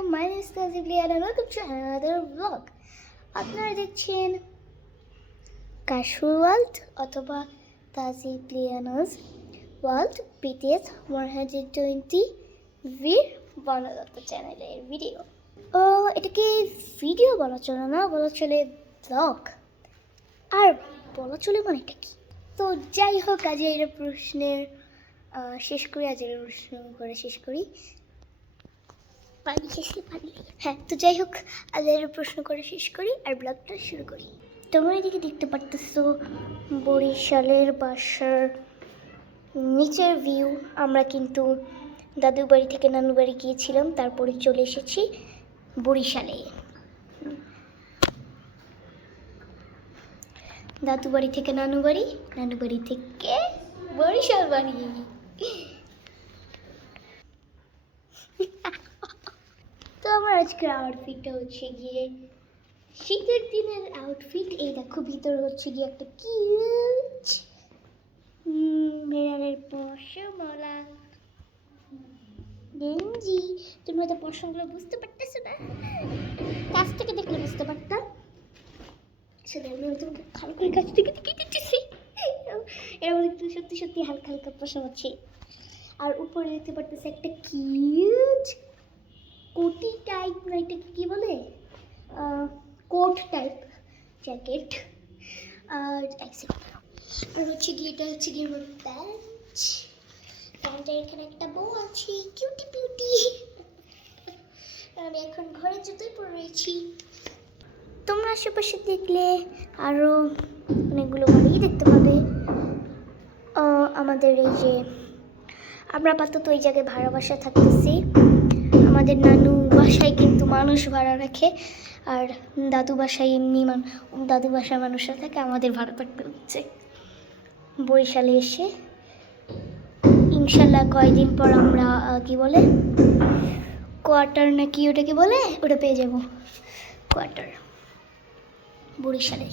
আলাইকুম, my name is Tajib Lian and welcome to another vlog. আপনারা দেখছেন কাশুর ওয়ার্ল্ড অথবা তাজিব লিয়ানস ওয়ার্ল্ড BTS 120 ভির বনদত্ত চ্যানেলের ভিডিও। এটাকে ভিডিও বলা চলে না, বলা চলে ব্লগ, আর বলা চলে মানে এটা কি। তো যাই হোক, আজের প্রশ্নের শেষ করি, আজের প্রশ্ন করে শেষ করি। হ্যাঁ, তো যাই হোক, আজের প্রশ্ন করে শেষ করি আর ব্লগটা শুরু করি। তোমরা এদিকে দেখতে পারতেছো বরিশালের বাসার নিচের ভিউ। আমরা কিন্তু দাদু বাড়ি থেকে নানু বাড়ি গিয়েছিলাম, তারপরে চলে এসেছি বরিশালে। দাদু বাড়ি থেকে নানু বাড়ি, নানু বাড়ি থেকে বরিশাল বাড়ি। তো আমার আজকের আউটফিটটা হচ্ছে গিয়ে শীতের দিনের আউটফিট। এই দেখো, ভিতরে হচ্ছে গিয়ে একটা কিউট মেরানের পশমওয়ালা গেঞ্জি। তুমি হয়তো পশমগুলো বুঝতে পারতেছো না, কাছ থেকে দেখলে বুঝতে পারতাম। সেটা আমি তোমাকে ভালো করে কাছ থেকে দেখে দিচ্ছি। এর মধ্যে কিন্তু সত্যি সত্যি হালকা হালকা পশম আছে। আর উপরে দেখতে পারতেছে একটা কিউট কোটি টাইপ, না এটাকে কি বলে, কোট টাইপ জ্যাকেট। আর আর হচ্ছে গিয়ে এটা হচ্ছে গিয়ে আমার প্যান্টের এখানে একটা বউ আছে, কিউটি পিউটি। আমি এখন ঘরে জুতোই পরে রয়েছি। তোমরা আশেপাশে দেখলে আরও অনেকগুলো বাড়ি দেখতে পাবে। আমাদের এই যে আমরা আপাতত ওই জায়গায় ভাড়া বাসায় থাকতেছি। আমাদের নানু বাসায় কিন্তু মানুষ ভাড়া রাখে, আর দাদু বাসায় এমনি দাদু বাসার মানুষরা থাকে। আমাদের ভাড়া থাকতে হচ্ছে বরিশালে এসে। ইনশাল্লাহ কয়েকদিন পর আমরা কি বলে কোয়ার্টার না কি ওটাকে বলে, ওটা পেয়ে যাব, কোয়ার্টার বরিশালের।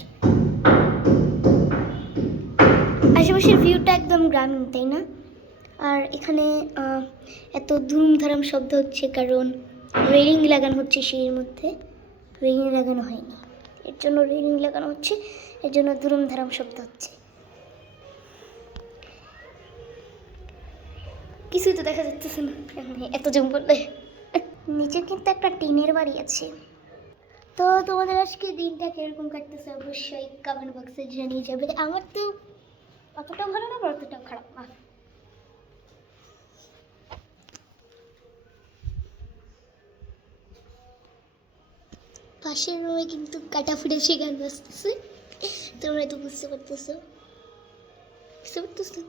আশেপাশের ভিউটা একদম গ্রামীণ, তাই না? আর এখানে এত ধুমধারাম শব্দ হচ্ছে কারণ রেলিং লাগানো হচ্ছে, সেই মধ্যে রেলিং লাগানো হয়নি, এর জন্য রেলিং লাগানো হচ্ছে, এর জন্য ধুমধারাম শব্দ হচ্ছে। কিছুই তো দেখা যাচ্ছে না এত জঙ্গলে। নিচে কিন্তু একটা টিনের বাড়ি আছে। তো তোমাদের আজকে দিনটা কিরকম কাটতেছে অবশ্যই কমেন্ট বক্সে জানিয়ে যাবে। আমার তো অতটাও ভালো না, অতটাও খারাপ না। পাশের রুমে কিন্তু কাটা ফুটেছে, গান বাজতেছে, তোমরা তো বুঝতে পারতেছো, বুঝতে পারতেছো।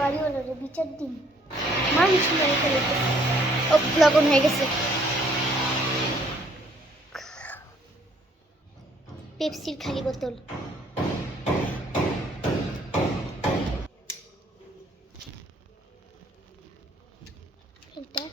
বাড়ি হলো রে, বিচার দিন মানুষ লগন হয়ে গেছে। পেপসির খালি বোতল। এটা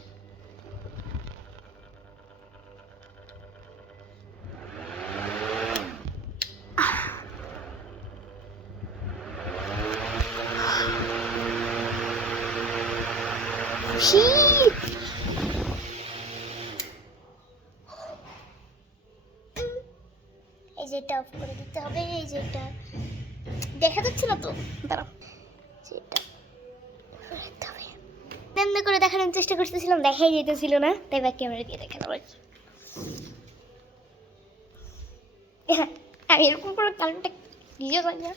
এই যে এটা অফ করে দিতে হবে। এই যে এটা দেখা যাচ্ছে না তো, দাঁড়াও, যেটা বন্ধ করে দেখানোর চেষ্টা করতেছিলাম, দেখাই যেতেছিল না, তাই ব্যাক ক্যামেরা দিয়ে দেখালাম আর কি। আমি এরকম করে কারণটা নিজেও জানি না।